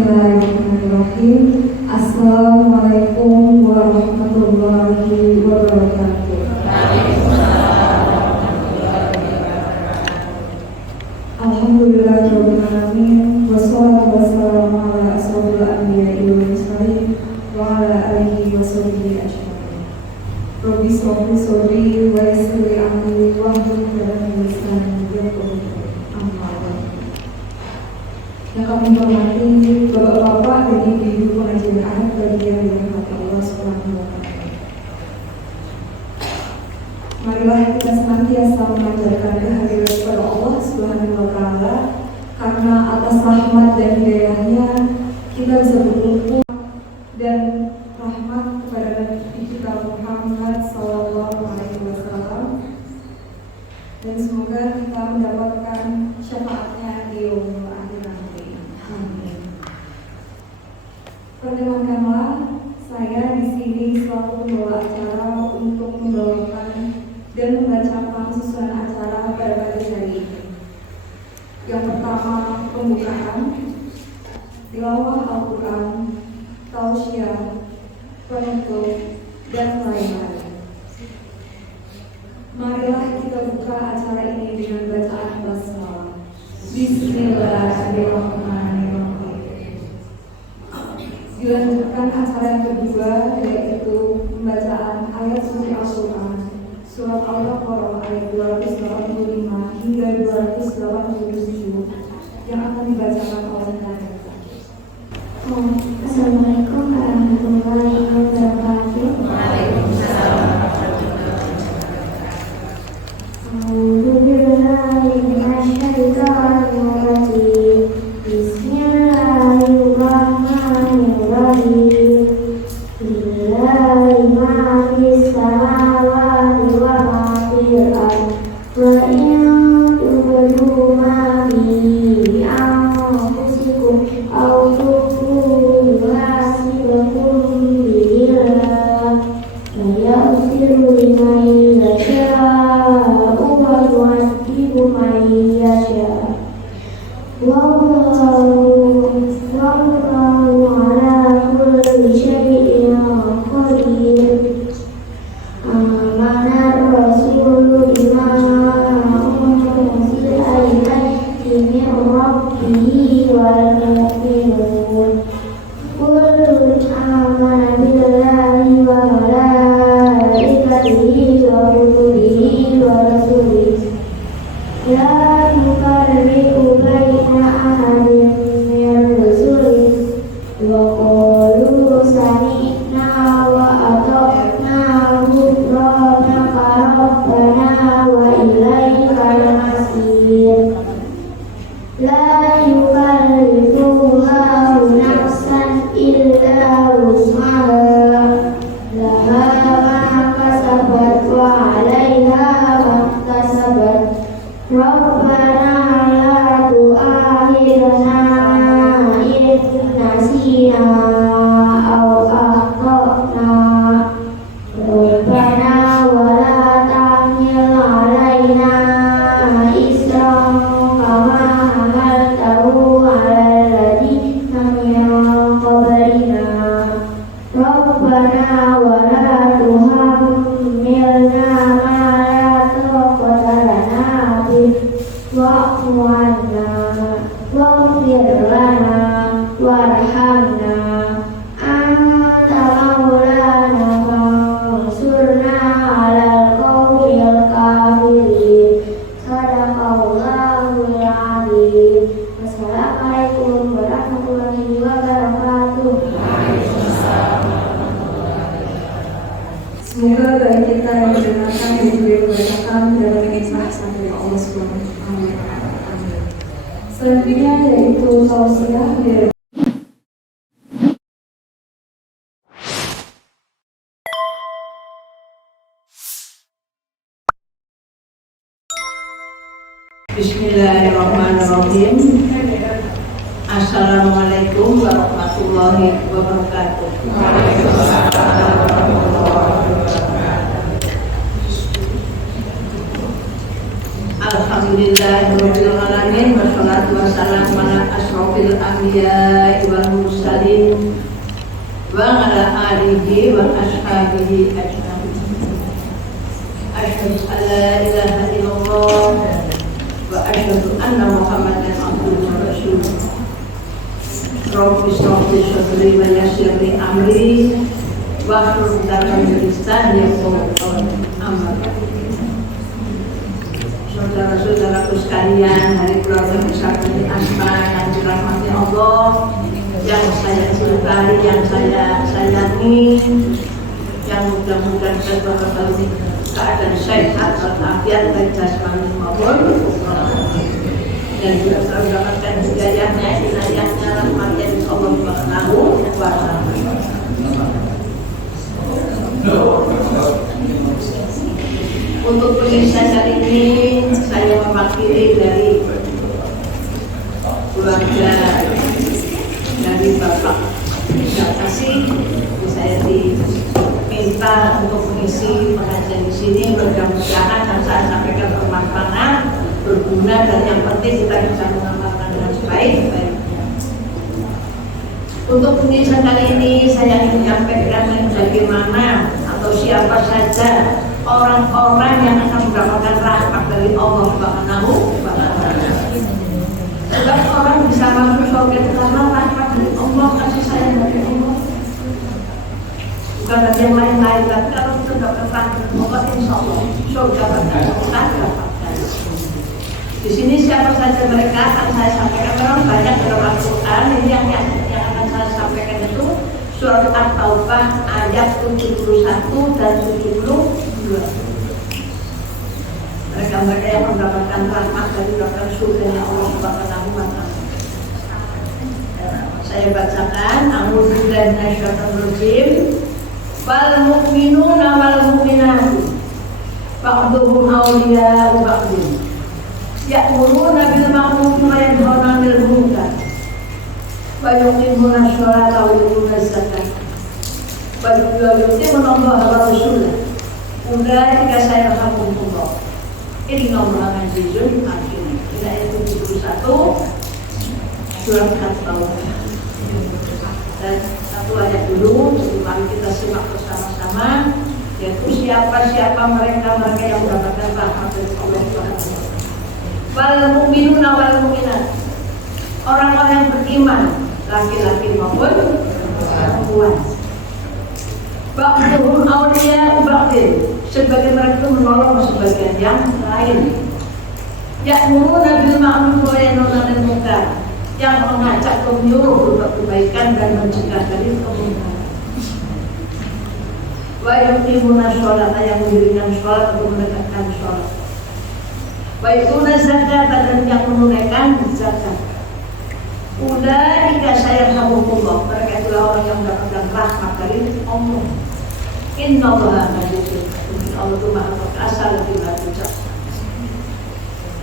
Bismillahirrahmanirrahim. Assalamualaikum warahmatullahi wabarakatuh. Alhamdulillahirabbil alamin. Wassalatu wassalamu ala asrofil anbiya'i wal mursalin wa ala alihi washabbihi ajmain. Rabbi shrah li sadri wa yassir li amri wahlul 'uqdatam min lisani yafqahu qawli. Yang kami hormati Bapak-bapak dan Ibu-ibu pengajian anak bagian dengan hati Allah Subhanahu wa Ta'ala. Marilah kita senantiasa mengajarkan kehadiran kepada Allah Subhanahu wa Ta'ala, karena atas rahmat dan hidayahnya kita bisa berkumpul dan rahmat kepada Nabi kita Muhammad Sallallahu Alaihi Wasallam, dan semoga kita mendapatkan syafaatnya di yaumul akhir nanti. Amin. Perkenalkanlah, saya di sini selaku pembawa acara untuk membawakan dan membacakan susunan acara pada pagi hari ini. Yang pertama, pembukaan, tilawah Al-Quran, tausiah, penutup, dan lain-lain. Marilah kita buka acara ini dengan bacaan basmalah. Bismillahirrahmanirrahim. Dilanjutkan acara yang kedua, yaitu pembacaan ayat suci Al-Quran, surat Al-Baqarah ayat 285 hingga 287 yang akan dibacakan oleh Nanda. Assalamualaikum warahmatullahi wabarakatuh. Waalaikumsalam. Semoga baik kita yang mendengarkan dan juga membacakan dapat insight dari Allah Subhanahu wa Ta'ala. Selanjutnya yaitu tausiah dari Bismillahirrahmanirrahim. Assalamualaikum warahmatullahi wabarakatuh. Alhamdulillahirabbil alamin wassalatu wassalamu ala asyrofil asyrafil anbiya'i wal mursalin wa ala alihi wa ashabihi ajma'in. Asyhadu an la ilaha illallah wa asyhadu anna Muhammadan abduhu wa rasuluh. Rabbi shrah li sadri wa yassir li amri wahlul 'uqdatam min lisani yafqahu qawli. Amma saudara-saudaraku sekalian, hari keluarga besar dari Asma yang dirahmati Allah, yang saya cintai, yang saya sayangi, yang mudah-mudahan selalu keadaan sehat walafiat baik jasmani maupun dan juga selalu dapatkan hidayahnya, inayahnya, rahmatnya dari Allah Subhanahu wa Ta'ala. Untuk pemirsa kali ini saya mewakili dari keluarga dari Bapak Kasih. Saya diminta untuk mengisi pengajian di sini. Mudah-mudahan yang saya sampaikan bermanfaat, berguna, dan yang penting kita bisa mengamalkan dengan sebaik-baiknya. Untuk pemirsa kali ini saya ingin menyampaikan bagaimana atau siapa saja orang-orang yang akan mendapatkan rahmat dari Allah Subhanahu wa Ta'ala. Sebab orang bisa masuk surga karena rahmat dari Allah, kasih sayang dari Allah. Bukan dari yang lain-lain, tapi kalau kita dapat rahmat Allah, insya Allah surga kita dapatkan. Di sini siapa saja mereka akan saya sampaikan. Memang banyak dalam Al-Quran ini yang akan saya sampaikan itu surat At-Taubah ayat 71 dan 72. Mereka yang mendapatkan rahmat dari surga Allah Subhanahu wa Ta'ala. Saya bacakan, a'udzubillahi minasyaitonir rajim. Wal mu'minuna wal mu'minatu ba'duhum awliya'u ba'din ya'muruna bil ma'ruf wa yanhauna 'anil munkar wa yuqimuna sholata wa yu'tuna zakata wa yu'minuna billahi wa rasulihi. Ulaika sayarhamuhumullah. Innallaha azizun hakim. Ayat 71 surat At-Taubah. Dan satu ayat dulu, mari kita simak bersama-sama, yaitu siapa mereka yang mendapatkan rahmat dari Allah Subhanahu wa Ta'ala. Wal mu'minuna wal mu'minat, orang-orang yang beriman, laki-laki maupun perempuan. Ba'duhum awliya'u ba'din, sebagian mereka menolong sebagian yang lain. Ya'muruna bil ma'ruf wa yanhauna 'anil munkar, yang mengajak menyuruh berbuat kebaikan dan mencegah dari kemungkaran. Wa yuqimuna sholata, yang mendirikan sholat atau menegakkan sholat. Wa yu'tuna zakata, dan yang menunaikan zakat. Ulaika sayarhamuhumullah, mereka itulah orang yang mendapatkan rahmat dari Allah. Innallaha azizun hakim, Allah itu Maha Perkasa lagi Maha Bijaksana.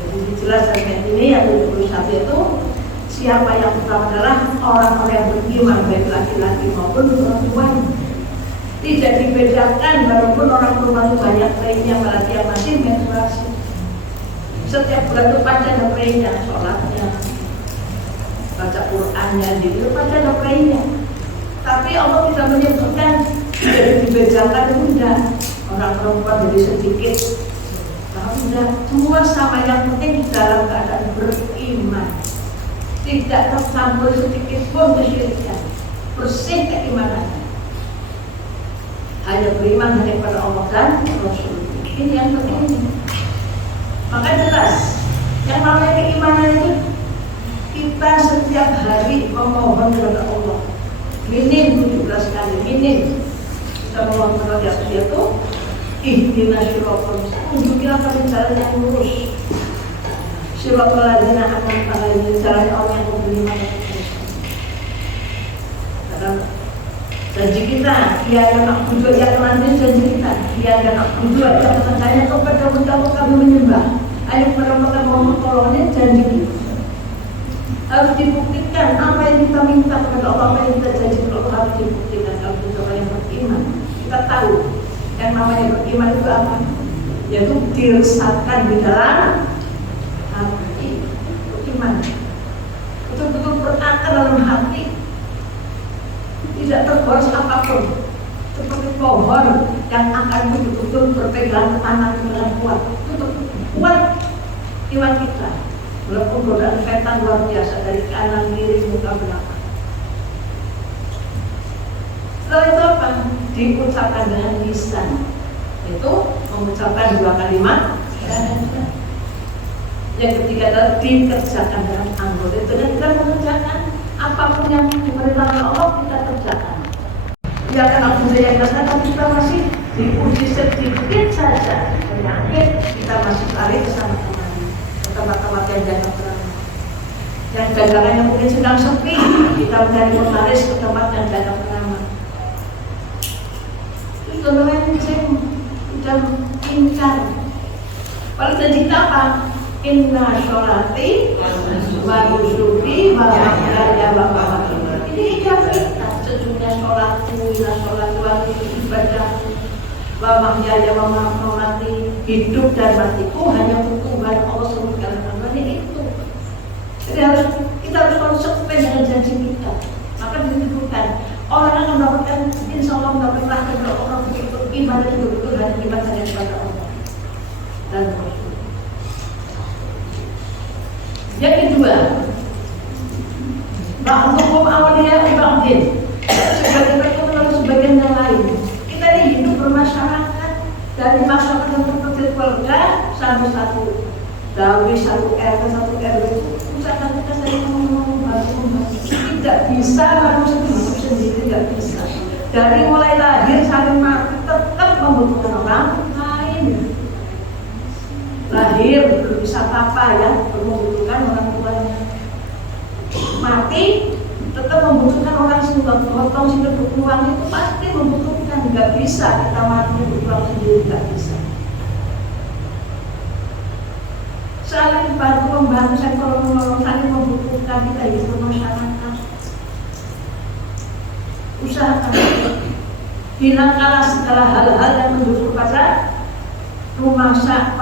Jadi dijelaskan ini yang 71 itu siapa yang pertama adalah orang-orang yang beriman, baik laki-laki maupun perempuan. Tidak dibedakan, walaupun orang perempuan itu banyak praynya, malah dia masih menstruasi. Setiap bulan itu pasti ada praynya, sholatnya, baca Qurannya, itu pasti ada praynya. Tapi Allah tidak menyebutkan jadi dibedakan, itu enggak. Orang perempuan jadi sedikit, tapi enggak. Semua sama, yang penting dalam keadaan beriman, tidak tercampur sedikit pun kesyirikan, bersih keimanannya, hanya beriman hanya kepada Allah dan Rasul. Ini yang penting. Maka jelas, yang namanya keimanan itu kita setiap hari memohon kepada Allah minim 17 kali, minim kita memohon kepada dia itu ihdinas siratal mustaqim, tunjukilah kami jalan yang lurus. Siratal ladzina an'amta 'alaihim, jalan orang yang beriman. Janji kita, dia anak berdua yang nanti janji kita, dia anak berdua yang katanya kepada kami menyembah. Ayo kepada Muhammad tolongnya, janji kita harus dibuktikan. Apa yang kita minta kepada Allah, apa yang kita janji kepada Allah harus dibuktikan. Kalau kita orang yang beriman, kita tahu yang namanya beriman itu apa, yaitu diresapkan di dalam hati. Beriman betul-betul berakar dalam hati, tidak tergores apapun, seperti pohon yang akan betul-betul berpegang tanah dengan kuat. Untuk kuat iman kita, walaupun godaan setan luar biasa dari kanan kiri muka belakang. Setelah itu apa? Diucapkan dengan lisan, itu mengucapkan 2 kalimat. Yang ketiga adalah dikerjakan dengan anggota. Itu kita mengerjakan apapun yang diperintahkan Allah, kita kerjakan. Ya kan aku yang dasar, tapi kita masih diuji sedikit saja penyakit, kita masih lari ke sana kemari ke tempat-tempat yang jaga terang. Yang dagangannya mungkin sedang sepi, kita mencari penglaris ke tempat yang jaga terang. Itu namanya sudah ingkar. Paling jadi apa? Inna sholati wa nusuki wa mahyaya wa mamati. Ini ijazah kita. Sejujurnya sholatku, inna sholati wa nusuki, ibadahku, wa mahyaya wa mamati, hidup dan matiku hanya untuk Tuhan Allah SWT. Itu. Jadi kita harus konsekuen dengan janji kita. Maka disebutkan orang akan mendapatkan, insya Allah mendapatkan rahmat dari orang betul-betul ibadah betul-betul hanya ibadah kepada Allah dan Rasul. Yang kedua, ba'duhum awliya ba'din. Sebagian mereka menolong sebagian yang lain. Kita ini hidup bermasyarakat, dari masyarakat yang terkecil keluarga sampai satu dawi, satu RT, satu RW. Usahakan kita saling membantu. Tidak bisa manusia hidup sendiri, tidak bisa. Dari mulai lahir sampai mati tetap membutuhkan orang lain. Lahir belum bisa apa ya, membutuhkan orang tuanya. Mati tetap membutuhkan orang sendiri. Potong sini berpeluang itu pasti membutuhkan. Nggak bisa kita mati berpeluang sendiri, nggak bisa. Saling bantu membantu, kalau menolong, saling membutuhkan. Kita hidup bermasyarakat. Usahakan hilangkanlah segala hal-hal yang menunjuk kepada rumah saya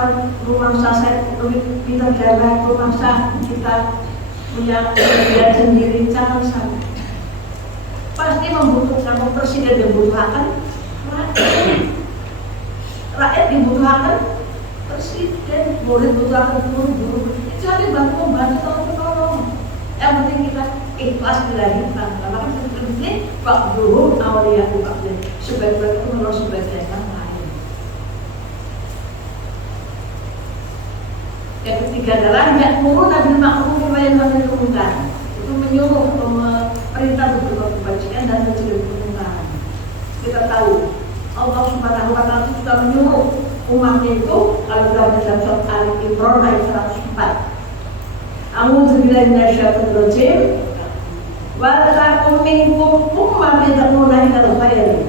kita jalan rumah saya kita punya kerja sendiri, jangan sampai. Pasti membutuhkan. Presiden dibutuhkan, rakyat dibutuhkan, presiden boleh dibutuhkan, guru itu ada bantu membantu tolong. Yang penting kita ikhlas dilahirkan. Karena sebenarnya ba'duhum awliya ba'din, sebagian itu menolong sebagian yang lain. Yang ketiga adalah ya'muruna bil ma'ruf wa yanhauna 'anil munkar. Itu menyuruh, perintah berbuat kebajikan dan mencegah kemungkaran. Kita tahu Allah Subhanahu wa taala sudah menyuruh umatnya itu, kalau dalam surat Al-Imran ayat 104. A'udzubillahi minasyaitonir rajim. Wa takum minkum ummatun yad'una ilal khair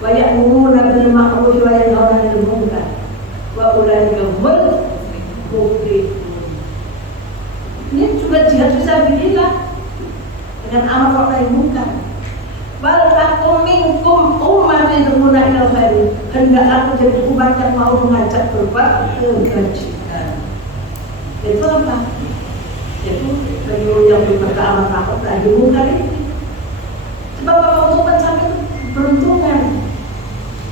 wa ya'muruna bil ma'ruf wa yanhauna 'anil munkar wa ulaika humul muflihun. Ini juga jihad fisabilillah dengan amar ma'ruf nahi munkar. Wa takum minkum ummatun yad'una ilal khair. Hendaklah menjadi umat yang mau mengajak berbuat kebajikan. Itu apa? Itu menyuruh yang berkata amat takut dan dimungkar ini. Sebab kalau untuk mencapai beruntungan,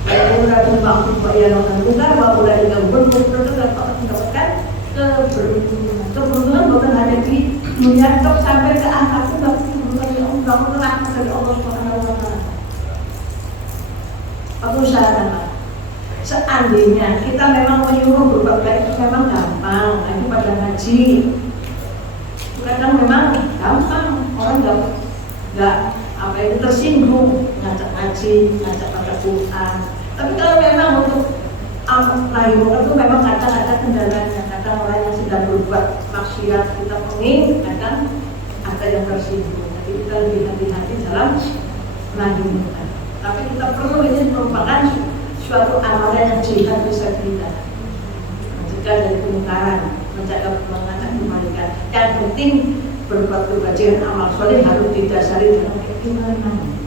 kalau Nabi Muhammad SAW bahwa yang beruntung dapat mendapatkan keberuntungan. Keberuntungan bukan hanya di dunia, tetap sampai ke akhirat pun dapat keberuntungan rahmat dari Allah Subhanahu wa taala. Aku usahakan. Seandainya kita memang menyuruh berbuat baik itu memang gampang, itu pada ngaji. Kadang memang gampang, orang nggak apa itu tersinggung ngajak ngaji, ngajak baca Quran. Tapi kalau memang untuk nahi munkar itu memang kadang ada kendalanya. Kadang orang yang sedang berbuat maksiat kita penging, kadang ada yang tersinggung. Jadi kita lebih hati-hati dalam nahi munkar. Tapi kita perlu, ini merupakan suatu amalan yang jihad fisabilillah, mencegah dari kemungkaran, mengajak kebaikan. Yang penting berbuat kebajikan, amal soleh harus didasari dengan keimanan.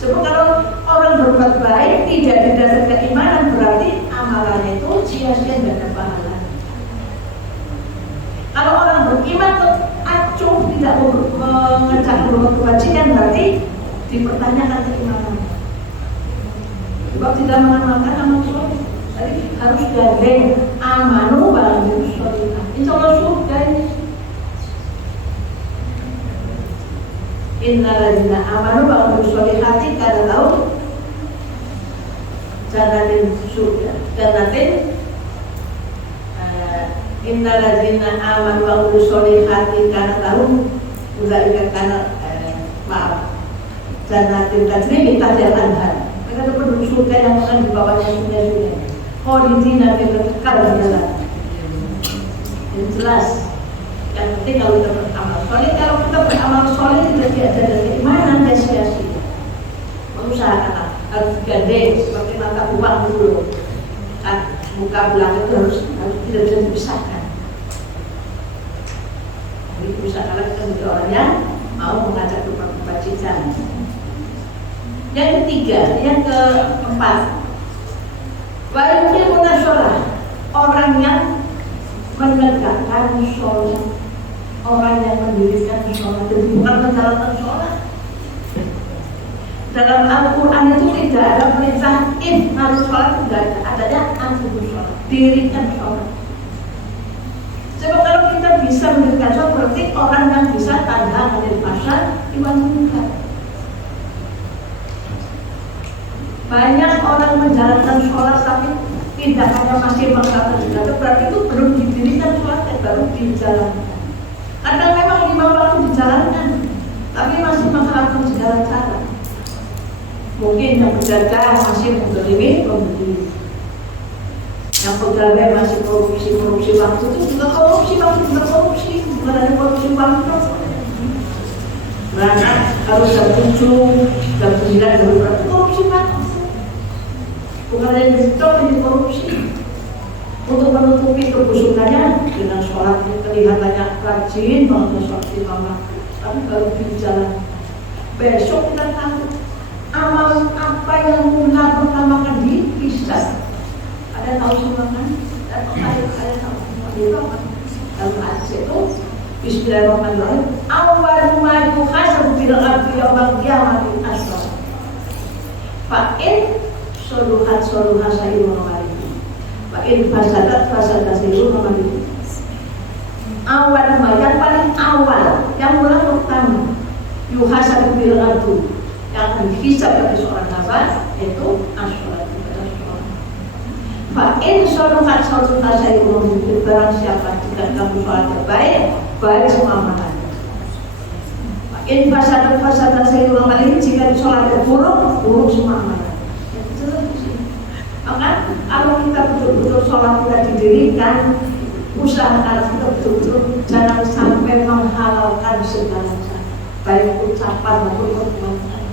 Sebab kalau orang berbuat baik tidak didasari keimanan, berarti amalannya itu sia-sia, tidak ada pahala. Kalau orang beriman tuh acuh tidak mengajak berbuat kebajikan berarti dipertanyakan keimanan. Sebab tidak mengamalkan amal soleh. Jadi harus gandeng amanu wa'amilu sholihah. Insya Allah surga ini. Innal ladzina amanu wa'amilu sholihati kana lahum jannatin surga. Jannatin innal ladzina amanu wa'amilu sholihati kana lahum ulaika kana maaf. Jannatin tajri min tahtiha al-anhar. Mereka itu penduduk surga yang akan di bawahnya sungai-sungai. Khalidina fiha kekal di dalam. Yang jelas. Yang penting kalau kita beramal soleh, kalau kita beramal soleh tidak ada dari keimanan dan sia-sia. Mengusahakan harus digandeng seperti mata uang dulu. Kan muka belakang itu harus tidak bisa dipisahkan. Jadi dipisahkan kita menjadi orang yang mau mengajak berbuat kebajikan. Yang ketiga, yang keempat, wajib munasyarah, orang yang menegakkan sholat, orang yang mendirikan sholat, jadi bukan menjalankan sholat. Dalam Al-Quran itu tidak ada perintah harus sholat, tidak ada, adanya antubu sholat, dirikan sholat. Sebab kalau kita bisa mendirikan sholat, berarti orang yang bisa tanda dari pasar iwan munkar. Banyak orang menjalankan sholat tapi tidak hanya masih melakukan ibadah, berarti itu belum didirikan sholat, baru dijalankan. Kadang memang 5 waktu dijalankan, tapi masih melakukan segala cara. Mungkin yang berdagang masih menzalimi pembeli, yang pegawai masih korupsi waktu itu juga korupsi, bukan ada korupsi waktu. Berangkat harus jam 7, jam 9 baru berarti korupsi waktu. Bukan yang ini korupsi. Untuk menutupi kebusukannya dengan sholat kelihatannya rajin banget sholat di kamar, tapi baru berjalan. Besok kita tahu amal apa yang mula pertama kali dipisah. Ada tahu semua kan? Ada tahu semua itu apa? Dalam hadis itu Bismillahirrahmanirrahim. Awal ma yuhasabu bil abdi yaumil qiyamati as-shalah. Fa'in soluhat sayyidul malik. Fa'in fasadat sayyidul malik. Awal ma, yang paling awal, yang mula pertama yuhasabu bil abdi, yang akan dihisab bagi seorang hamba itu as-shalah, ibadah sholat. Fa'in soluhat sayyidul malik. Barang siapa jika kamu sholatnya baik semua amalan. In fasadat sayyidul malik, jika sholatnya buruk semua amalan. Maka kalau kita betul-betul sholat kita didirikan, usahakan kita betul-betul jangan sampai menghalalkan segala cara, baik ucapan maupun perbuatan.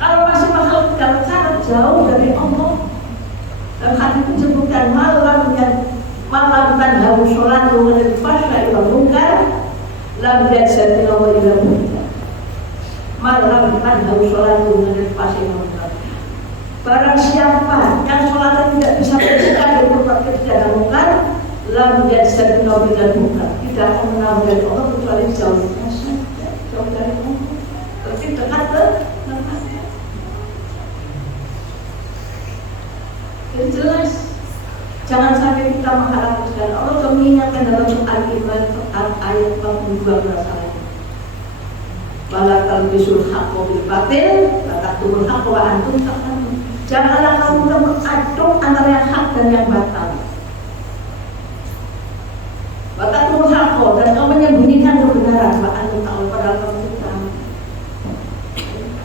Kalau masih menghalalkan cara jauh dari Allah, dan hadis itu disebutkan malam tanharu sholatu anil fahsya'i wal munkar lam yajzati wa ila munkar. Malam tanharu sholatu anil fahsya'i wal munkar. Barang siapa yang sholatnya tidak bisa mencegah dari berbuat keji dan munkar, lam yajzati wa ila munkar, tidak akan menang dari Allah kecuali jauh dari Allah. Berarti dekat ke neraka. Jadi jelas, jangan sampai kita mengharapkan segala. Allah sudah mengingatkan dalam Al-Imran ayat 42 berasal. Wala talbisul haqqa bil batil, wa taktumul haqqa wa antum ta'lamun. Janganlah kamu mengaduk antara yang hak dan yang batal. Wa taktumul haqqa, dan kamu menyembunyikan kebenaran, wa antum ta'lamun, padahal kamu tahu.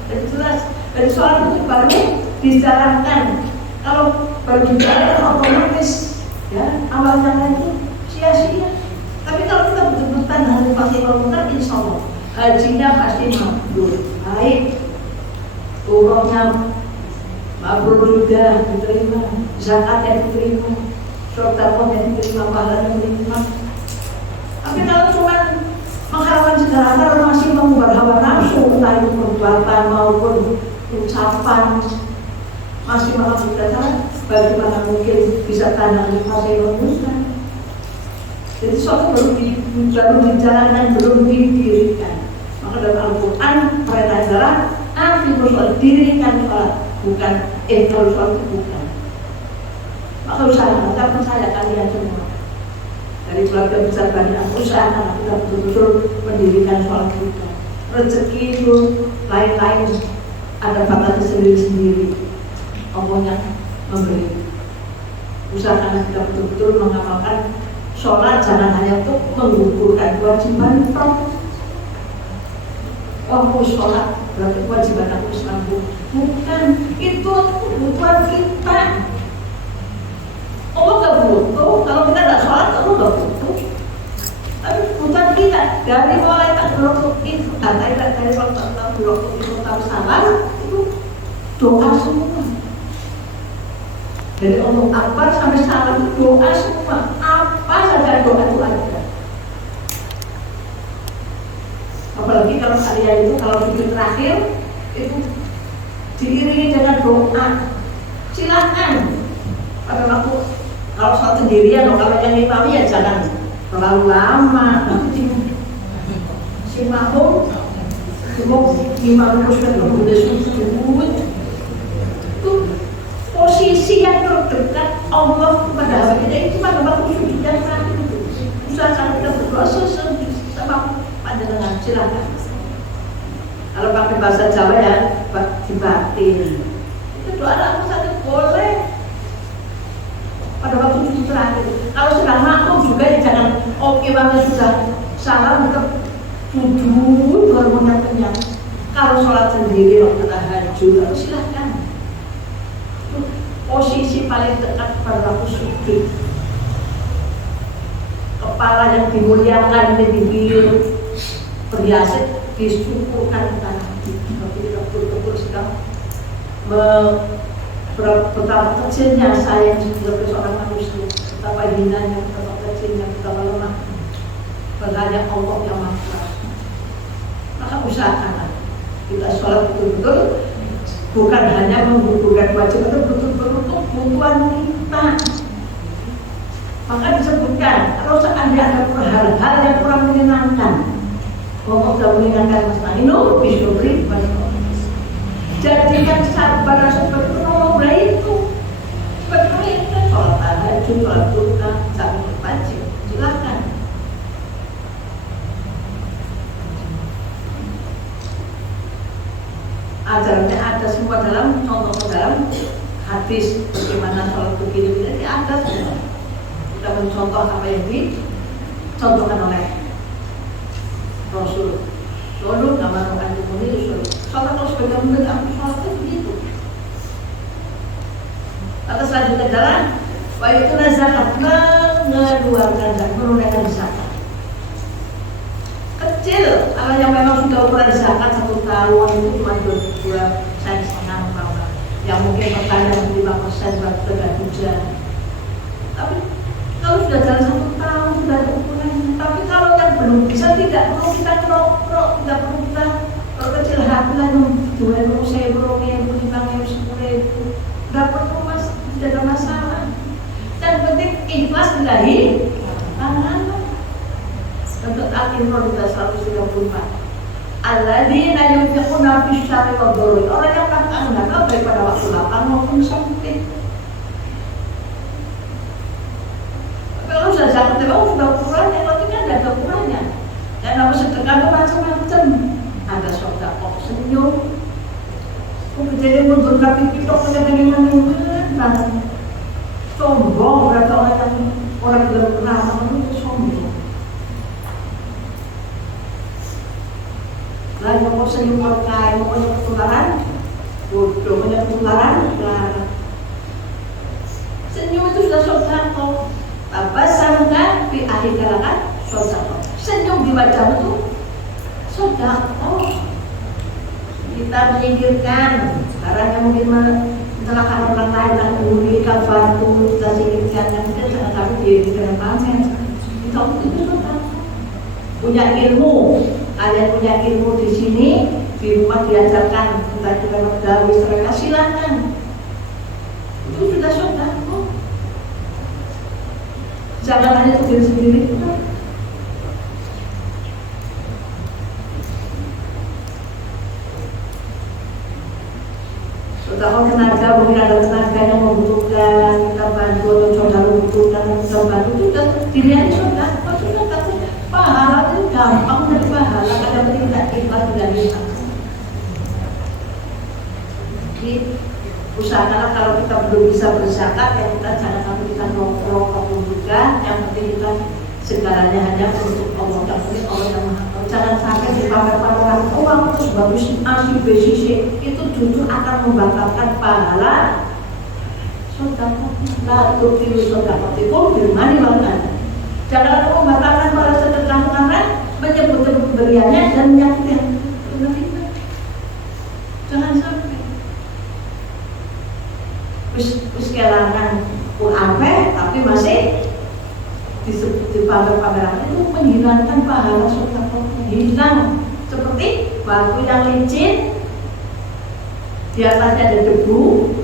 Jadi jelas, dari soal itu baru dijalankan. Kalau berbicara otomatis ya amalnya itu sia-sia. Tapi kalau kita betul-betul harus pasti benar, insya Allah hajinya pasti mabrur, baik, umrohnya mabrur juga diterima, zakatnya diterima, sedekahnya diterima, pahalanya diterima. Tapi kalau cuma mengharapkan segala cara masih mengubah hawa nafsu, entah itu perbuatan maupun ucapan, masih melakukan cara, bagaimana mungkin bisa tanam di fase yang Jadi sholat baru dijalankan, belum didirikan. Maka dalam Al-Quran perintah adalah aqimus sholat, dirikan sholat, bukan kalau sholat itu bukan. Maka usahakan, saya percaya kalian semua dari keluarga besar banyak, usahakan kita betul-betul mendirikan sholat kita. Rezeki itu lain-lain, ada batasnya sendiri-sendiri. Allah yang memberi. Usahakan kita betul-betul mengamalkan sholat, jangan hanya untuk menggugurkan kewajiban toh. Oh, sholat berarti kewajiban aku sambung. Bukan, itu kebutuhan kita. Allah gak butuh, kalau kita gak sholat, Allah gak butuh. Tapi kebutuhan kita, dari mulai tak berokok itu, dari mulai tak berokok itu, tahu salah, itu doa semua. Dari ngomong akbar sampai salam itu doa semua. Apa saja doa itu ada. Apalagi kalau kalian itu kalau zikir terakhir itu diiringi dengan doa. Silahkan. Pada waktu kalau sholat sendirian, kalau yang imami ya jangan terlalu lama. Nanti si makmum, imam sudah sujud. Posisi yang terdekat Allah kepada hamba kita itu pada waktu sujud dan terakhir itu. Usahakan kita berdoa sama pandangan, silakan. Kalau pakai bahasa Jawa ya dibatin. Itu doa aku satu boleh pada waktu sujud terakhir. Kalau sudah makmum juga ya jangan oke banget sudah salam tetap sujud baru kenyang. Kalau sholat sendiri waktu tahajud silakan. Posisi paling dekat pada waktu sujud, kepala yang dimuliakan di bibir berhias disyukurkan kita betul-betul sedang betapa kecilnya saya sebagai seorang manusia, betapa hinanya, betapa kecilnya, betapa lemah hanya Allah yang Maha Kuasa. Maka usahakan kita sholat betul-betul bukan hanya menggugurkan kewajiban, itu betul-betul kebutuhan kita. Maka disebutkan kalau seandainya ada hal-hal yang kurang menyenangkan, Allah sudah mengingatkan Musta'inu bisyukri jadikan sabar seperti penolong itu. Seperti itu sholat tahajud, sholat duha, sambil wajib, silakan. Ajarannya ada semua dalam contoh dalam hadis bagaimana sholat begini jadi ada semua. Kita mencontoh apa yang dicontohkan oleh Rasul. Lalu nama Tuhan dimulai Rasul. Sholat kalau sebagai murid aku sholatnya begitu. Atas selanjutnya jalan, wa itu zakat mengeluarkan zakat, menunaikan zakat. Kecil, kalau yang memang sudah ukuran zakat 1 tahun itu cuma 2,5 sen umpama. Yang mungkin pertanyaan 5% buat hujan. Tapi kalau sudah jalan 1 tahun sudah ada ukurannya. Tapi kalau yang belum bisa tidak perlu kita kerok, tidak perlu kita berkecil hati lah 2.000, 5.000, 10.000. Tidak perlu mas, tidak ada masalah. Yang penting ikhlas billahi ta'ala. Untuk Al-Imran 134. Alladzina yunfiquna fis syarri wad dharri. Orang yang menggunakan baik pada waktu lapang maupun sempit. Kalau sudah zakat sudah ukurannya, kalau tidak ada ukurannya. Dan nama sedekah itu macam-macam. Ada sedekah senyum. Jadi mundur kaki pitok punya bagaimana? Sombong berarti orang yang belum pernah itu sombong. Lalu mau senyum orang mau punya ketularan, bodoh punya ketularan, senyum itu sudah sedekah. Tabassumka fi akhir kalangan sedekah. Senyum di wajah itu sedekah. Kita menyingkirkan barang yang mungkin mencelakan orang lain dan memberikan batu, kita singkirkan dan kita jangan sampai di dalam pamer. Kita itu sedekah. Punya ilmu. Kalian punya ilmu di sini, di rumah diajarkan entah kita mengetahui mereka silakan. Itu sudah sedekah. Jangan hanya untuk diri sendiri. Kalau tenaga, mungkin ada tenaga yang membutuhkan, kita bantu atau saudara membutuhkan, kita bantu juga dilihat saudara. Maksudnya kata pahala itu gampang dari pahala, kadang tidak ikhlas tidak bisa. Jadi usahakanlah kalau kita belum bisa berzakat, ya kita jangan sampai kita nongkrong juga. Yang penting kita segalanya hanya untuk Allah. Yang penting Allah yang Maha Tahu. Jangan sampai dipamer-pameran uang terus bagus A, B, C, itu justru akan membatalkan pahala sedekah. Nah, tuh sedekah itu firman makan. Jangan membatalkan pahala sedekah karena menyebut pemberiannya dan menyebut yang menerima. Jangan sampai wis kelangan UAP tapi masih disebut di pamer-pameran, itu menghilangkan pahala sedekah. Hilang seperti batu yang licin di atasnya ada debu,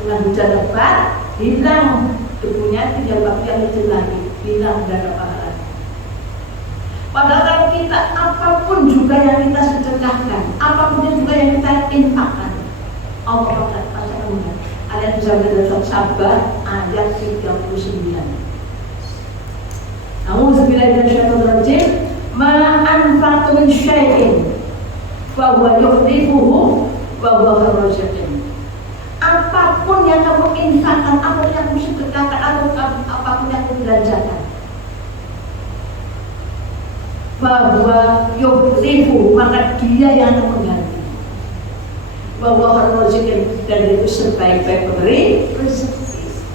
dengan hujan lebat hilang debunya, tinggal batu yang licin lagi, hilang dan ada pahala. Padahal kalau kita apapun juga yang kita sedekahkan, apapun juga yang kita infakkan, Allah pasti akan melihat. Kalian bisa melihat dalam Sabar ayat 39. A'udzubillahi minasyaitonir rajim. Ma anfaqtu min syai'in fa huwa yukhlifuhu wa huwa khairur raziqin. Apapun yang kamu infakkan, apapun yang kamu sedekahkan, atau apapun yang kamu belanjakan, bahwa yukhlifuhu, maka dia yang akan mengganti. Bahwa khairur raziqin, dan itu sebaik-baik pemberi rezeki.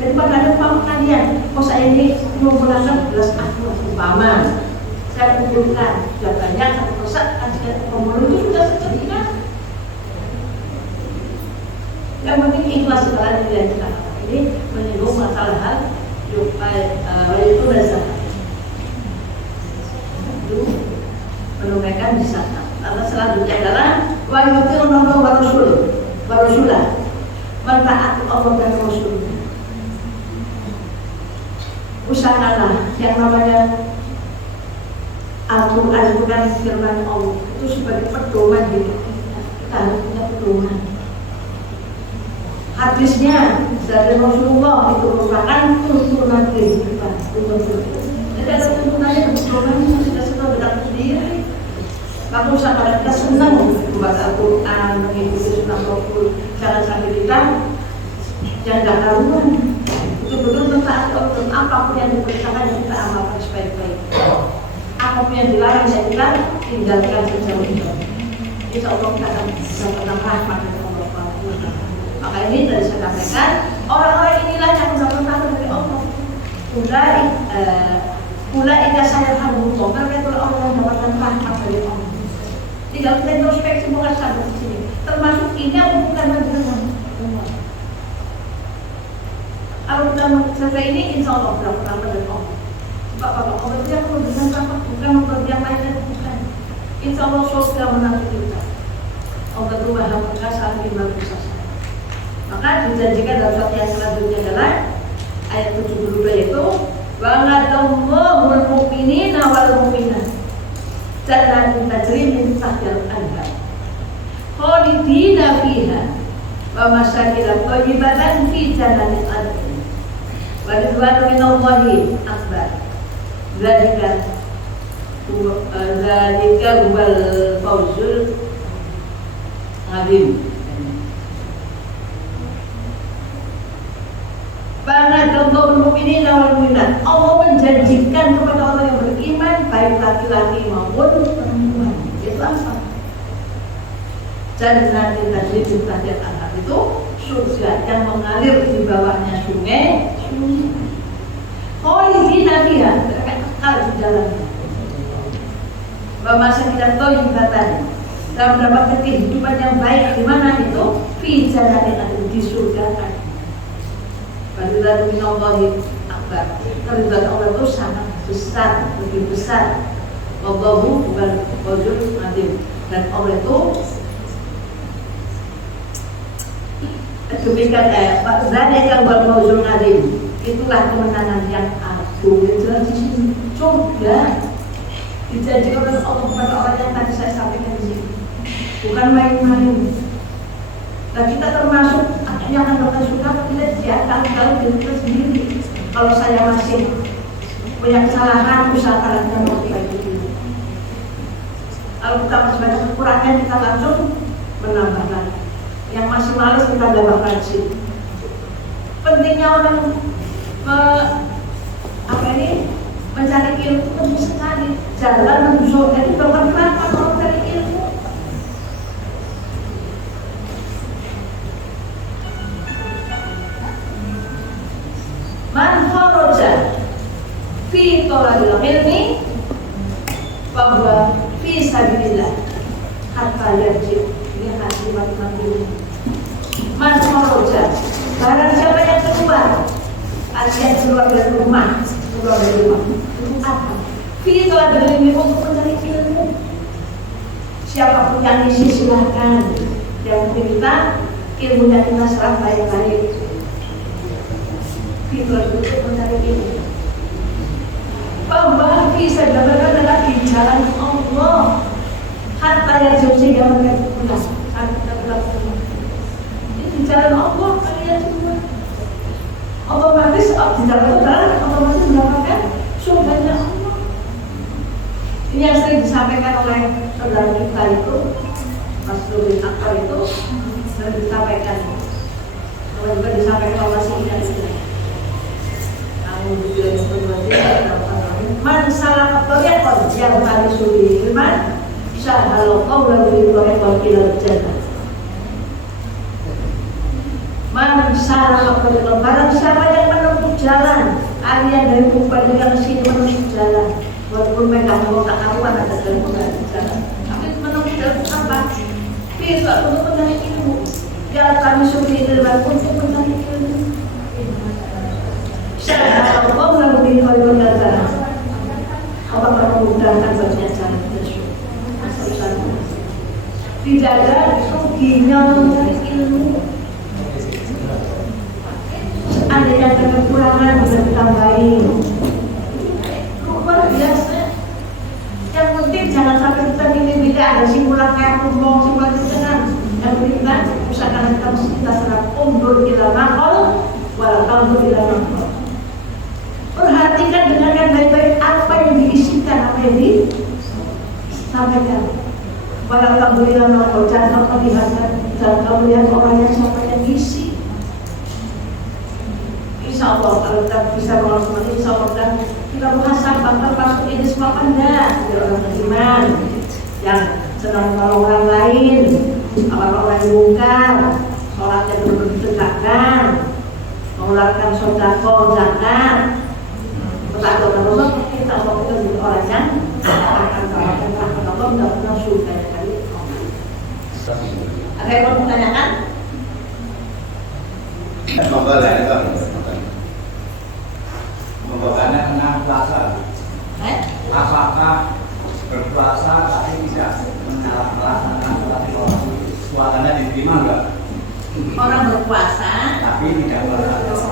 Daripada ada umpama kalian, saya ini menggunakan belas aku umpama, saya kumpulkan sudah banyak, satu persen, pemulung itu sudah sedekah. Yang penting ikhlas sekali dilihat kita. Ini menyinggung masalah hal itu dasar. Itu menunaikan zakat. Karena selanjutnya adalah wa yu'minu billahi wa rasulah, mentaati Allah dan Rasul. Usahakanlah yang namanya Al-Quran itu kan firman Allah, itu sebagai pedoman gitu. Kita harus punya pedoman. Hadisnya dari Rasulullah itu merupakan tuntunan kehidupan. Jadi ada tuntunannya dan pedomannya sudah benar sendiri. Maka usahakan kita senang membaca Al-Quran, mengikuti sunnah Rasul. Jangan sampai kita jangan karuan. Betul-betul tentang apapun yang diperintahkan yang kita amalkan sebaik-baik. Apapun yang dilarang yang kita tinggalkan sejauh-jauh. Insya Allah kita akan mendapatkan rahmat dari Allah. Maka ini tadi saya sampaikan, orang-orang inilah yang mendapat rahmat dari Allah. Ulaika sayarhamuhum, mereka itulah orang yang mendapatkan rahmat dari Allah. Tinggal kita introspeksi bukan sampai di sini. Termasuk ini yang bukan menjelaskan. Kalau kita selesai ini, insya Allah berapa rahmat dari Allah. Bapak itu yang memberikan rahmat, bukan memberi yang lainnya, bukan. Insya Allah surga menanti kita. Allah itu maha perkasa, maha kuasa. Maka dijanjikan dalam surat yang selanjutnya adalah ayat 72 yaitu wa'adallahu mu'minina wal mu'minat jannatin tajri min tahtiha al-anhar khalidina fiha wa masakin thayyibatan fi jannatin adn wa ridwanu minallahi akbar. Dzalika huwal fawzul azim. Karena contoh mukminin wal mukminat, Allah menjanjikan kepada orang yang beriman baik laki-laki maupun perempuan. Itu apa? Jannatin tajri min tahtiha al-anhar, itu surga yang mengalir di bawahnya sungai. Khalidina fiha, mereka kekal di dalamnya. Wa masakin thayyibatan, dan mendapatkan kehidupan yang baik di mana itu? Fi jannatin adn, di surga. Ridwanu minallahi akbar. Ridwan Allah itu sangat besar, lebih besar. Wallahu bukan wajul azim. Dan Allah itu demikian zalika wal fawzul azim. Itulah kemenangan yang Boleh jelas di sini. Coba dijanjikan oleh Allah kepada orang yang tadi saya sampaikan di sini. Bukan main-main. Nah, kita termasuk yang melakukan sunnah, kita tahu diri kita sendiri. Kalau saya masih punya kesalahan, usahakan kita mau perbaiki diri. Kalau kita masih banyak kekurangan, kita langsung menambah lagi. Yang masih malas kita tambah rajin. Pentingnya orang mencari ilmu penting sekali. Jalan menuju surga itu bukan kenapa orang mencari ilmu. Man kharaja fi thalabil ilmi bahwa fi sabilillah hatta yarji. Ini hadis mati-mati. Man kharaja, barang siapa yang keluar, artinya keluar dari rumah, untuk apa? Fi thalabil ilmi, untuk mencari ilmu. Siapapun yang isi silahkan. Yang penting kita ilmunya kita serap baik-baik. Kita untuk mencari ilmu. Bahwa bisa digambarkan adalah di jalan Allah. Hatta yang jauh sehingga mereka pulang. Kita pulang semua. Ini di jalan Allah kalian semua. Otomatis di jalan Allah otomatis mendapatkan surganya Allah. Ini yang sering disampaikan oleh saudara kita itu, Mas Nurdin Akbar itu, dan disampaikan. Kalau juga disampaikan oleh si Ina itu. Man salah tariqan yang tadi suri firman syahalau qawla bil tariqan ila jannah. Man salah tariqan, barang siapa yang menempuh jalan, alian dari Purbalingga ke sini menempuh jalan. Walaupun mereka mau tak karuan ada dalam jalan, tapi menempuh jalan apa? Kita untuk mencari ilmu. Yang kami suri firman untuk mencari ilmu. Syahadat Allah lalu dikalikan dan Allah memudahkan bagian jalan kita. Tidak ada ruginya mencari ilmu. Ada yang kekurangan bisa ditambahin. Luar biasa. Yang penting jangan sampai kita milih-milih ada simpulan kayak kumong, simpulan di tengah. Yang penting kita usahakan kita serap umur ila makol, walau tambur ila makol. Perhatikan, dengarkan baik-baik apa yang diisikan, apa yang disampaikan. Walau kamu lihat orang, jangan kamu lihatkan, jangan kamu lihat orangnya siapa yang isi. Insya Allah kalau kita bisa mengalami seperti insya Allah dan kita muhasabah termasuk ini semua apa enggak? Jadi orang beriman yang sedang menolong orang lain, orang yang mungkar, sholatnya benar-benar ditegakkan, mengeluarkan sedekah, zakat. Takut Allah, kita Allah itu menjadi orang yang akan mendapatkan rahmat Allah, mendapatkan surga kali. Ada yang mau menanyakan? Membawanya tengah puasa. Apakah berpuasa tapi tidak melaksanakan sholat puasanya diterima enggak? Orang berpuasa tapi tidak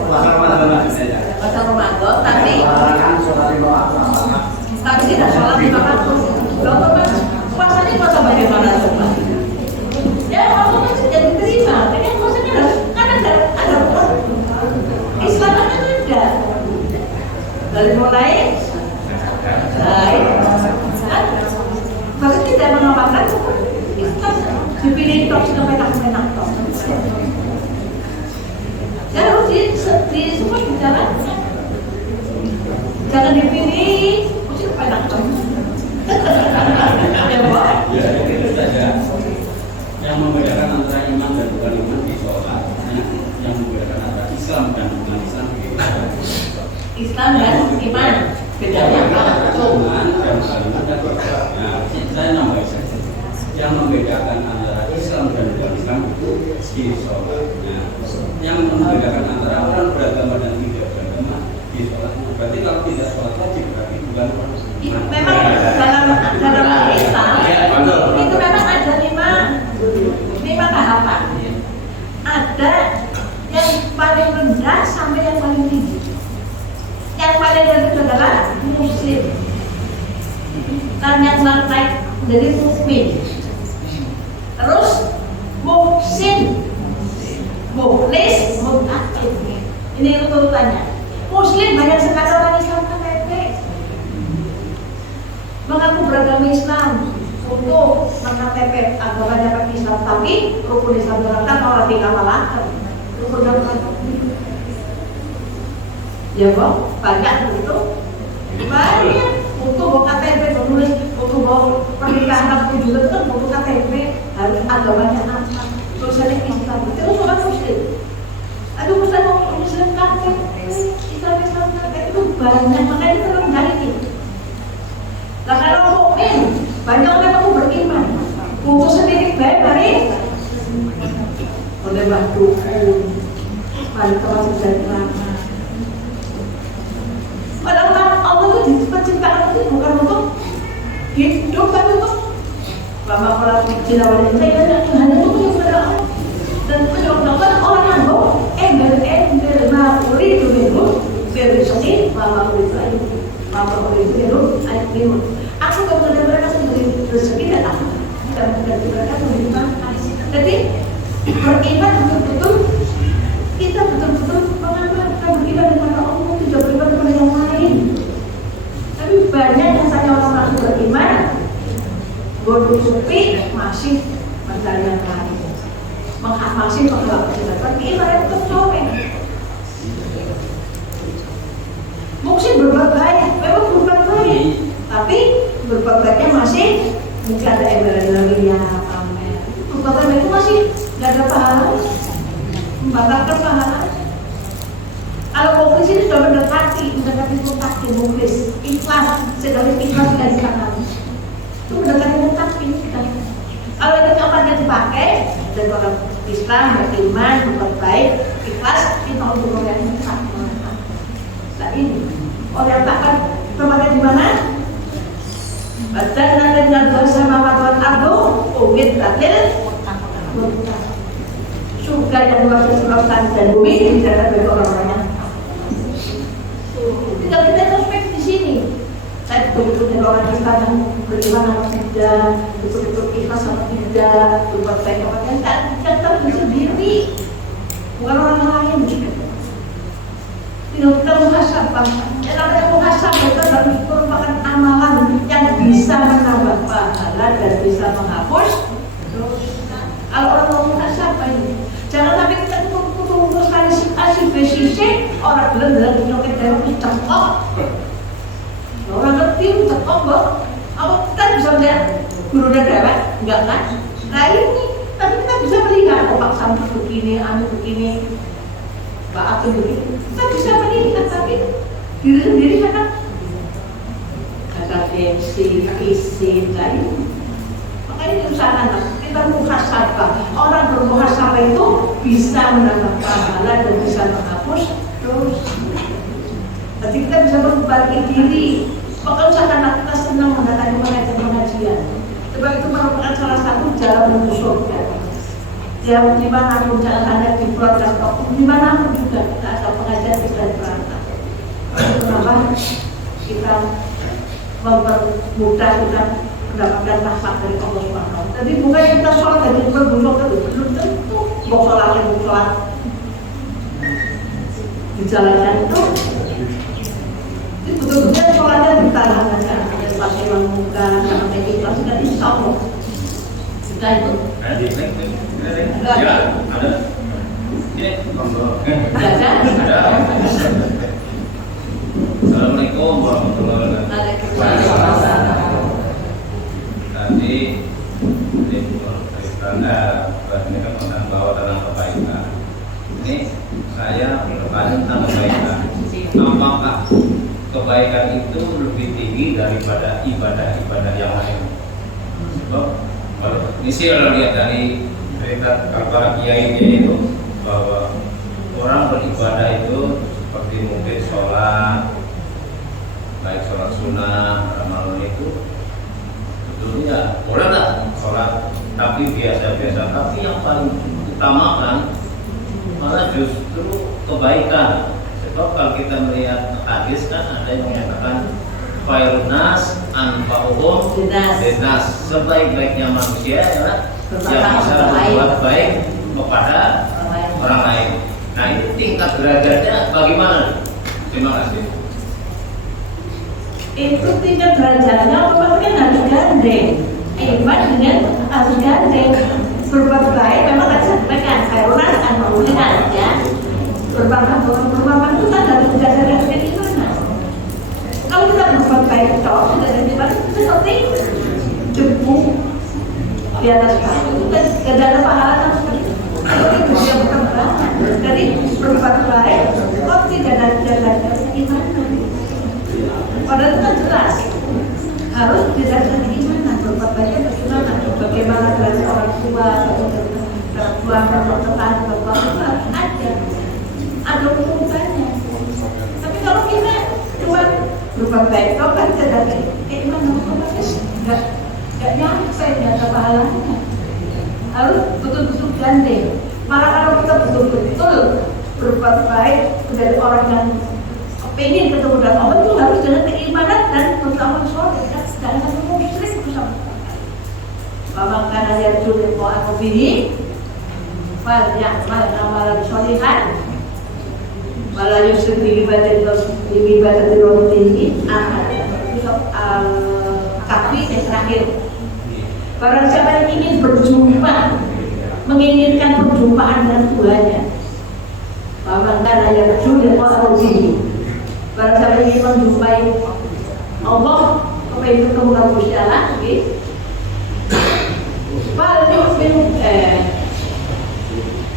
puasa Ramadan saja. Puasa Ramadan tapi tidak sholat 5 waktu. Lalu puasanya puasa bagaimana coba? Ya Allah masih jadi terima. Jadi puasanya harus kan ada Islam kan ada. Dari mulai baik, tapi tidak mengamalkan Islam. Dipilih tok sudah menak-menak tok. Ya harus di semua dijalankan. Jangan dipilih, mesti menak tok. Ya, Pak? Ya, itu saja. Yang membedakan antara iman dan bukan iman di sholat, yang membedakan antara Islam dan bukan Islam begitu. Islam dan iman bedanya apa? Iman dan kalimat dan berdoa. Nah, saya nambah saja. Yang membedakan antara Islam dan bukan Islam itu di sholat. Nah, yang membedakan antara orang beragama dan tidak beragama di sholat. Berarti kalau tidak sholat wajib berarti bukan orang. Memang dalam Islam itu memang ada lima tahapan. Ada yang paling rendah sampai yang paling tinggi. Yang paling rendah adalah muslim. Dan yang naik dari mukmin. Terus muhsin, mukhlis, muttaqin. Ini urutannya. Muslim banyak sekali orang Islam KTP. Mengaku beragama Islam untuk KTP agamanya pakai Islam, tapi rukun Islam berangkat orang tinggal malakar. Rukun berangkat. Ya Bang, banyak begitu. Banyak. Untuk bawa KTP menulis, untuk bawa pernikahan 6 juta itu butuh KTP, harus agamanya apa? Tulisannya Islam. Terus orang Muslim. Aduh, Muslim KTP, Islam KTP itu banyak, makanya itu orang dari itu. Nah kalau mukmin, banyak orang yang beriman, butuh sedikit baik dari oleh batu, pada tempat sejahtera. Padahal Allah itu penciptaan itu bukan untuk hidup, tapi untuk lama orang kecil awal ini saya hanya untuk kepada Allah dan menyebabkan orang yang ember uri itu minum bersih mama uri itu minum air minum. Aku kepada mereka sendiri rezeki datang dan mereka beriman. Jadi beriman betul-betul kita betul-betul mengamalkan beriman kepada Allah, tidak beriman kepada yang lain. Tapi banyak yang saya orang beriman, bodoh supi masih mencari yang lain, masih menghalalkan tapi iman itu comel. Mungkin berbuat baik, memang berbuat baik, tapi berbuat baiknya masih mungkin ada embel-embel yang pamer. Berbuat baik itu masih tidak ada pahala, membatalkan pahala. Kalau muklis ini sudah mendekati mutakin muklis, ikhlas, sedang ikhlas dari sana. Itu mendekati mutakin kita. Kalau itu tempatnya dipakai dan orang Islam beriman, berbuat baik, ikhlas, kita untuk orang yang mutakin. Nah ini orang takkan tempatnya di mana? Badan dan dengan sama matuan ardo, ubid takil, surga yang luas lautan dan bumi tidak bagi orang-orangnya. Tinggal kita introspek di sini. Saya betul-betul orang Islam yang beriman apa tidak, betul-betul ikhlas apa tidak, berbuat baik apa tidak, kita sendiri, bukan orang lain. Tidak kita muhasabah. Yang namanya muhasabah itu harus merupakan amalan yang bisa menambah pahala dan bisa menghapus dosa. Kalau orang mau muhasabah ini, jangan sampai kita putus sekali si B, si C, orang benar-benar nyokit dari cekok. Orang ngerti cekok, apa kita bisa melihat guru dan dewek? Enggak kan? Nah ini, tapi kita bisa melihat Pak Samsul begini, anu begini, Pak Atul begini. Kita bisa melihat, tapi diri sendiri kan ada tensi, isi, lain. Makanya diusahakan kita muhasabah. Orang bermuhasabah itu bisa menambah pahala dan bisa menghapus dosa. Jadi kita bisa memperbaiki diri. Maka usahakan kita senang mendatangi pengajian. Sebab itu merupakan salah satu jalan menuju surga. Ya dimanapun jalan Anda di broadcast talk, dimanapun juga kita ada pengajian kita berangkat. Kenapa kita mempermudah kita mendapatkan rahmat dari Allah SWT. Jadi bukan kita sholat dari berbusuk itu belum tentu. Mau sholat dijalankan itu betul-betul sholatnya ditahan aja. Ada pakai memuka, sampai ikhlas dan insya Allah kita itu. Ya, ada. Ini Ada. Assalamualaikum warahmatullahi wabarakatuh. Waalaikumsalam. Tadi Anda kan tentang bahwa tentang kebaikan. Ini saya bertanya tentang kebaikan. Apakah kebaikan itu lebih tinggi daripada ibadah-ibadah yang lain? Ini sih kalau lihat dari cerita para kiai itu bahwa orang beribadah itu seperti mungkin sholat, baik sholat sunnah, ramalan itu sebetulnya boleh lah sholat, tapi biasa-biasa. Tapi yang paling utamakan malah justru kebaikan. Toh kalau kita melihat hadis kan ada yang mengatakan khairun nas anfa'uhum linnas, sebaik-baiknya manusia adalah yang bisa berbuat baik kepada orang lain. Nah ini tingkat derajatnya bagaimana? Terima kasih. Itu tingkat derajatnya otomatis harus gandeng. Iman dengan harus gandeng. Berbuat baik memang harus sampaikan khairun nas anfa'uhum linnas ya. Berbahagia itu kan dari derajat gimana? Kalau kita berbuat baik toh sudah gimana? Itu seperti debu di atas batu itu kan tidak ada pahala sama sekali. Kalau dia berkembang, jadi berbuat baik kok tidak ada derajat gimana? Padahal itu kan jelas harus derajat gimana? Berbuat baiknya bagaimana? Bagaimana derajat orang tua, keluarga, tetangga, bapak ada ukurannya. Tapi kalau kita cuma berbuat baik, kau kan tidak keimanan otomatis nggak nyampe, nggak ada pahalanya. Harus betul-betul gandeng. Malah kalau kita betul-betul berbuat baik dari orang yang pengen ketemu dengan Allah itu harus dengan keimanan dan beramal soleh. Jangan sampai musyrik itu sama. Bahwa karena dia sudah mau aku pilih, malah amalan solihan. Malah Yusuf diibadat di roti ini kafir yang terakhir. Barang siapa yang ingin berjumpa, menginginkan perjumpaan dengan Tuhannya, bahkan ayat sudah Allah ini. Barang siapa yang ingin menjumpai Allah, apa itu ketemu Gusti Allah,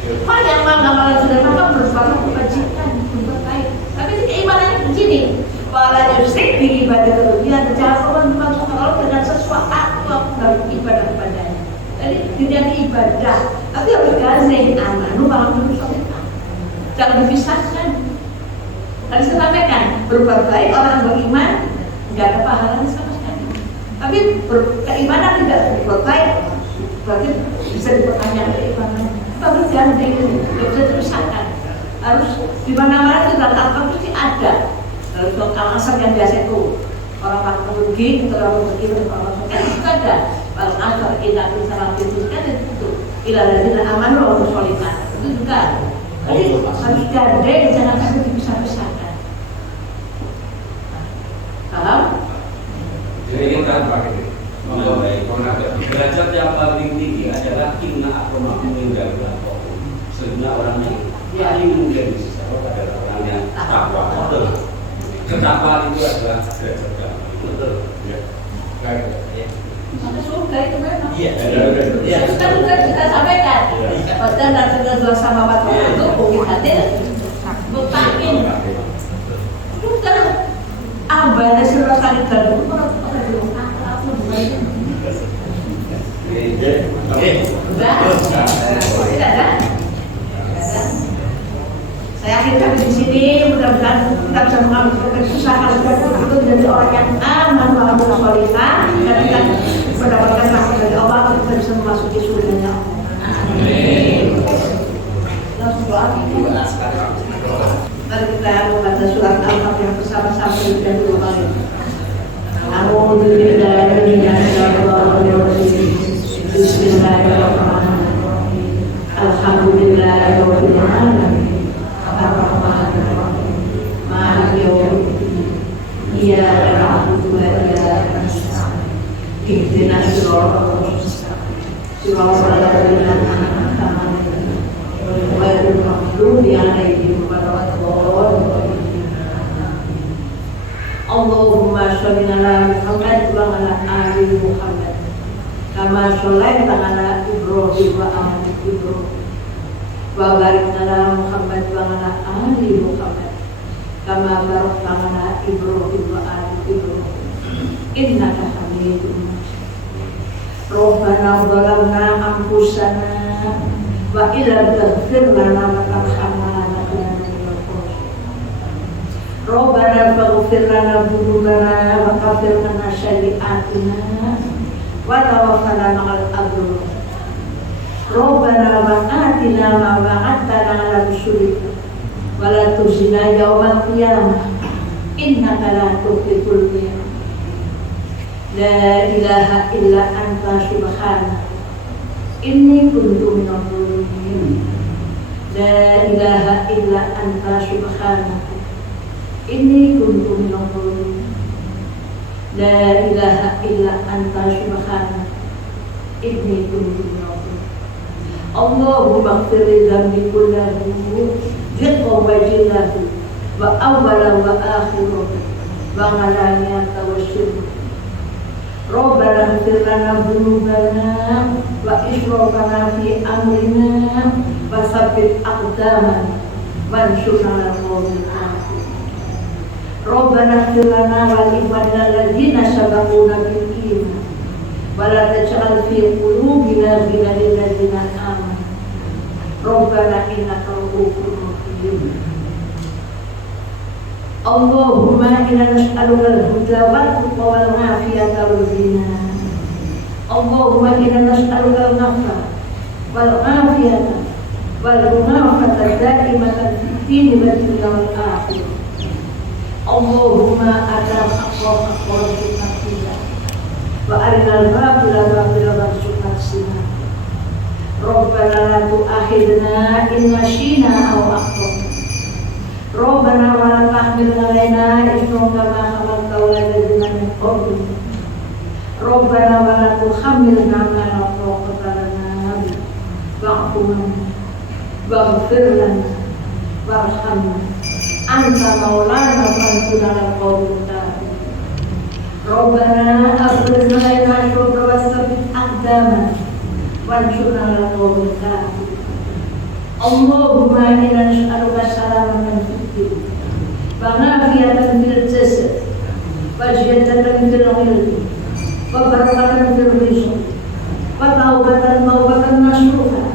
Pak yang malah sudah maka berbuat kebajikan, berbuat baik. Tapi keimanannya begini, wala yusrik bi ibadah dia jangan memang Allah dengan sesuatu dari ibadah kepadanya. Jadi tidak ibadah, tapi harus gandeng amanu malam solehah. Jangan dipisahkan. Tadi saya sampaikan, berbuat baik orang beriman tidak ada pahalanya sama sekali. Tapi keimanan tidak berbuat baik, berarti bisa dipertanyakan keimanan. Harus gandeng, tidak bisa dipisahkan. Harus di mana-mana itu dalam Al-Quran pasti ada. Kalau Al-Asr yang biasa itu orang pergi, orang pergi, orang pergi itu ada. Al-Asr ila salam itu kan itu. Ila ladina amanu wa sholihat itu juga. Jadi harus gandeng, jangan sampai dipisah-pisahkan. Paham? Jadi kita pakai derajat yang paling tinggi adalah inna akramakum indallahi atqakum. Sesungguhnya orang yang paling mulia di sisi Allah adalah orang yang takwa. Betul. Takwa itu adalah derajat yang betul. Ya. Maka surga itu memang. Iya. Surga juga kita sampaikan. Padahal nanti dua sama waktu itu bukit hadir, mutakin. Surga abadnya surga tadi dari itu orang belum tahu. Tidak ada. Saya akhirnya di sini mudah-mudahan kita bisa mengambil kesusahan itu menjadi orang yang aman malam solehah dan kita mendapatkan rahmat dari Allah kita bisa memasuki surganya. Amin. Mari kita membaca surat Al-Fatihah bersama-sama dan berulang. Bismillahirrahmanirrahim. Alhamdulillahirabbil alamin. Ar-Rahmanir-Rahim. Maliki yaumiddin. Iyyaka na'budu wa iyyaka nasta'in. Ihdinas siratal mustaqim. Siratal ladzina an'amta 'alaihim ghairil maghdubi 'alaihim waladdallin. Allahumma sholli ala Muhammad wa ala ali Muhammad kama sholaita ala Ibrahim wa ali Ibrahim wa barik ala Muhammad wa ala ali Muhammad kama barakta ala Ibrahim wa ali Ibrahim innaka Hamidum Majid. Rabbana zalamna anfusana wa illam taghfir lana wa tarhamna lanakunanna minal khasirin. Rabbana faghfir lana dzunubana wa kaffir anna sayyi'atina wa tawaffana ma'al abrar. Rabbana wa atina ma wa'adtana 'ala rusulika wa la tukhzina yaumal qiyamah innaka la tukhliqul mi'ad. La ilaha illa anta subhanaka inni kuntu minadh dhalimin. La ilaha illa anta subhanaka inni kuntu minadh dhalimin. La ilaha illa anta subhanaka inni kuntu minadh dhalimin. Allahumma ighfir li dhanbi kullahu diqqan wa jillahu wa awwalan wa akhiran wa ghalaniyata wa sirran. Rabbana ighfir lana dhunubana wa israfana fi amrina wa tsabbit aqdamana wansurna 'alal qawmil kafirin. Rabbana ighfir lana wa li ikhwanina alladziina sabaquna bil iman wa la taj'al fi qulubina ghillan lil ladziina amanu. Rabbana innaka ra'ufur rahim. Allahumma inna nas'aluka al-huda wal tuqa wal 'afiyata wal ghina. Allahumma inna nas'aluka al-'afwa wal 'afiyata wal mu'afata da'imatan fid dini wad dunya wal akhirah. Allahumma atal haqqa haqqan warzuqna wa arinal batila batilan warzuqna ijtinaba. Rabbana la tu'akhidna in nashina aw akhtana. Rabbana wa la tahmil 'alaina isran kama hamaltahu 'alal ladzina min qablina. Rabbana wa la tuhammilna ma la taqata lana bihi wa'fu 'anna waghfir lana warhamna anta maulana fansurna 'alal qawmil kafirin. Rabbana afrigh 'alaina syukra wa tsabbit aqdamana wansurna 'alal qawmil kafirin. Allahumma inna nas'aluka salamatan fid din wa 'afiyatan fil jasad wa ziyadatan fil ilmi wa barakatan fil rizq wa taubatan nasuha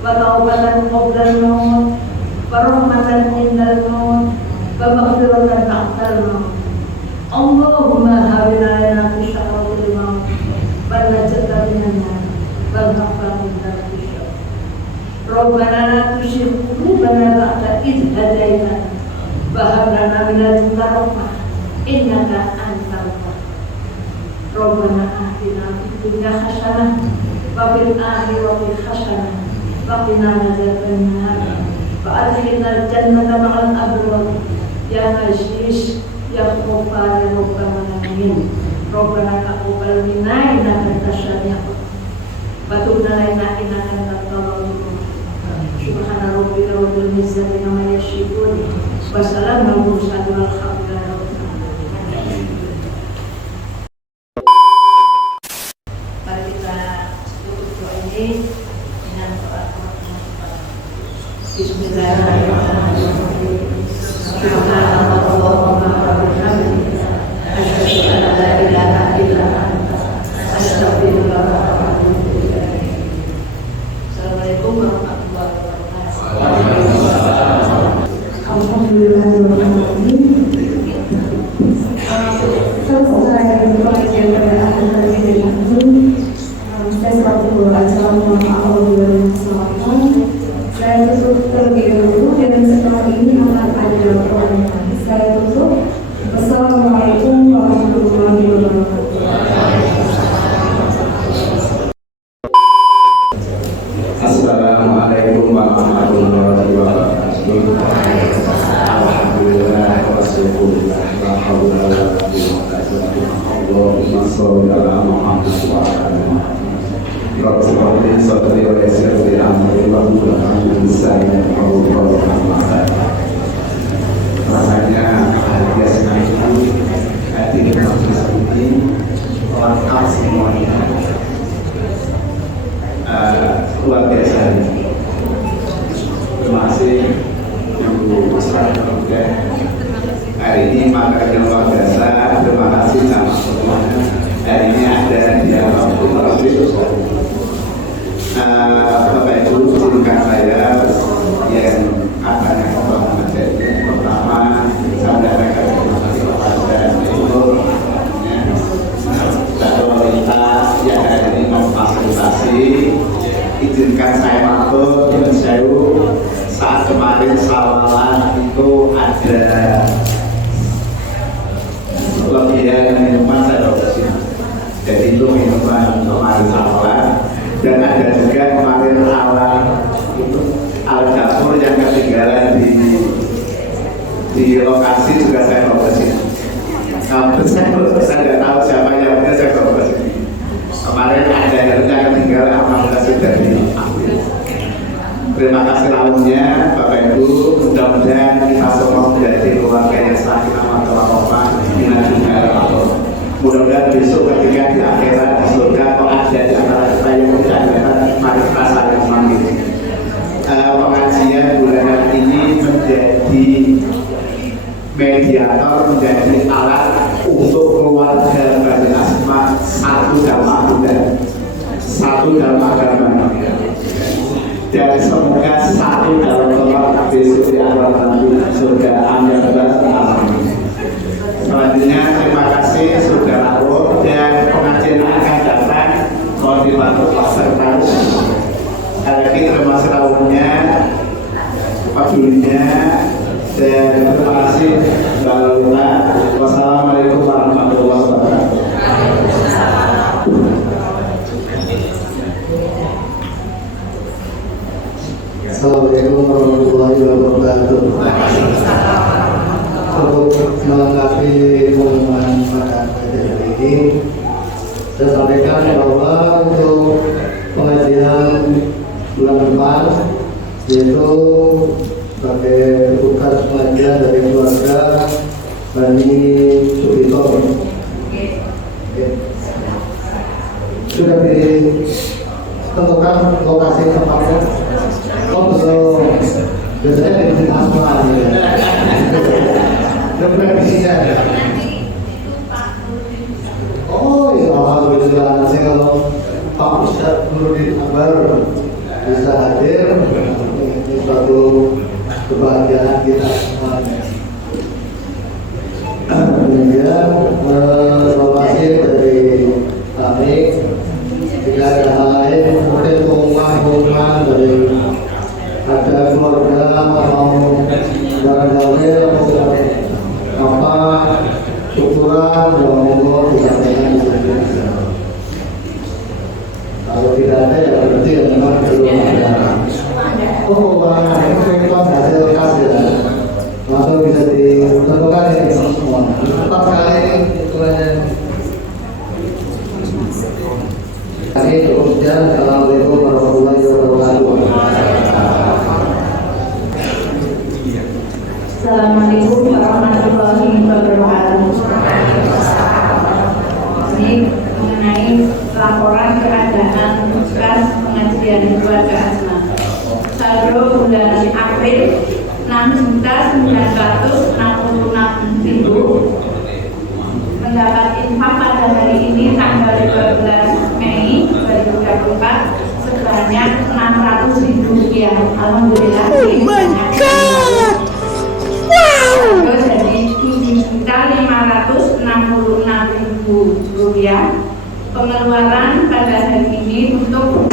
wa taubatan qabla al-maut wa rahmatan indal maut wa maghfiratan ba'dal maut. Allahumma hawwin 'alaina fi sya'atil maut wa najjatna minan nar wal hafwa min dzalik. Rabbana la tuzigh qulubana ba'da idh hadaytana wa hab lana min ladunka rahmah innaka antal wahhab. Rabbana atina fid dunya hasanah wa fil akhirati hasanah wa qina adzabannar wa adkhilna jannata ma'al abrar ya aziz ya ghaffar ya rabbal alamin. Rabbana taqabbal minna innaka antas sami'ul 'alim wa tub 'alaina innaka antat tawwabur rahim. Subhana rabbika rabbil izzati amma yasifun wa salamun 'alal mursalin walhamdulillahi rabbil alamin. Mari kita tutup doa ini dengan doa Bismillahirrahmanirrahim. Subhanallahumma wa bihamdihi asyhadu an la ilaha illa anta astaghfiruka wa atubu ilaik. Assalamualaikum warahmatullahi wabarakatuh. Alhamdulillahirrahmanirrahim. Selesai pengajian pada akhir hari ini. Saya selaku Assalamualaikum. Saya tutup terlebih dahulu dan setelah ini akan ada pertanyaan. Saya tutup. Wassalamualaikum warahmatullahi wabarakatuh. Assalamualaikum warahmatullahi wabarakatuh. Alhamdulillah wassalulillah la haula wa la quwwata illa billah. Allahumma shalli ala Muhammad wa ala Rabbi sadri wa yassir li amri wa hlul 'uqdatam min lisani yafqahu qawli. ada lebihan minuman saya kasih. Jadi itu minuman kemarin sampah, dan ada juga kemarin alat dapur yang ketinggalan di lokasi juga saya bawa ke sini. Saya nggak tahu siapa yang punya, saya bawa ke sini. Kemarin ada yang ketinggalan, alhamdulillah sudah diambil. Terima kasih lawannya Bapak Ibu, mudah-mudahan kita semua menjadi keluarga yang sakinah mawaddah warahmah minal dunia wal akhirah. Mudah-mudahan besok ketika di akhirat di surga kalau ada di antara kita yang mudah-mudahan mari kita saling memanggil. Pengajian bulanan ini menjadi mediator, menjadi alat untuk keluarga Bani Asma satu dalam agama, dan semoga satu dalam kelak besok di akhirat nanti surga. Amin. Selanjutnya terima kasih saudara Awo, dan pengajian yang akan datang mohon dibantu sekretaris. Sekali lagi terima kasih lawannya, padulinya, dan terima kasih Mbak Lula. Wassalamualaikum warahmatullahi wabarakatuh. Assalamualaikum warahmatullahi wabarakatuh. Untuk melengkapi pengumuman pada hari ini, saya sampaikan bahwa untuk pengajian bulan depan, yaitu sebagai tugas pengajian dari keluarga Bani Sugito, sudah ditentukan lokasi tempatnya. Oh belum, biasanya di Asma refleksinya. Oh ya alhamdulillah, nanti kalau Pak Ustadz Nurdin Akbar bisa hadir, ini suatu kebahagiaan kita semuanya. Kemudian informasi dari kami, jika ada hal lain, mungkin pengumuman dari ada keluarga atau barangkali apa syukuran yang monggo disampaikan di sini. Kalau tidak ada ya berarti ya memang belum ada. Oh, ini memang hasil kasih ya. Langsung bisa ditentukan ini semua. Tetap kali ini ukurannya. Kami cukup sekian. Assalamualaikum warahmatullahi wabarakatuh. Assalamualaikum warahmatullahi wabarakatuh. Ini mengenai laporan keadaan kas pengajian keluarga Asma. Saldo bulan April 6.966.000. Mendapat infak pada hari ini tanggal 12 Mei 2024 sebanyak 600.000 rupiah. Alhamdulillah. Oh my God. Wow. Jadi 7.566.000 rupiah. Pengeluaran pada hari ini untuk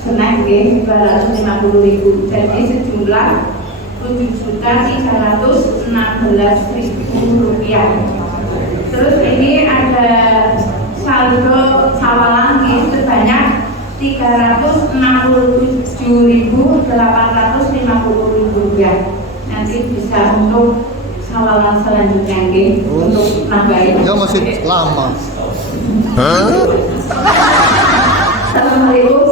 snack 250.000. Jadi sejumlah 7.316.000 rupiah. Terus ini ada saldo sawalan sebanyak 367.850 rupiah. Nanti bisa untuk sawalan selanjutnya untuk nambahin. Ya masih lama. Assalamualaikum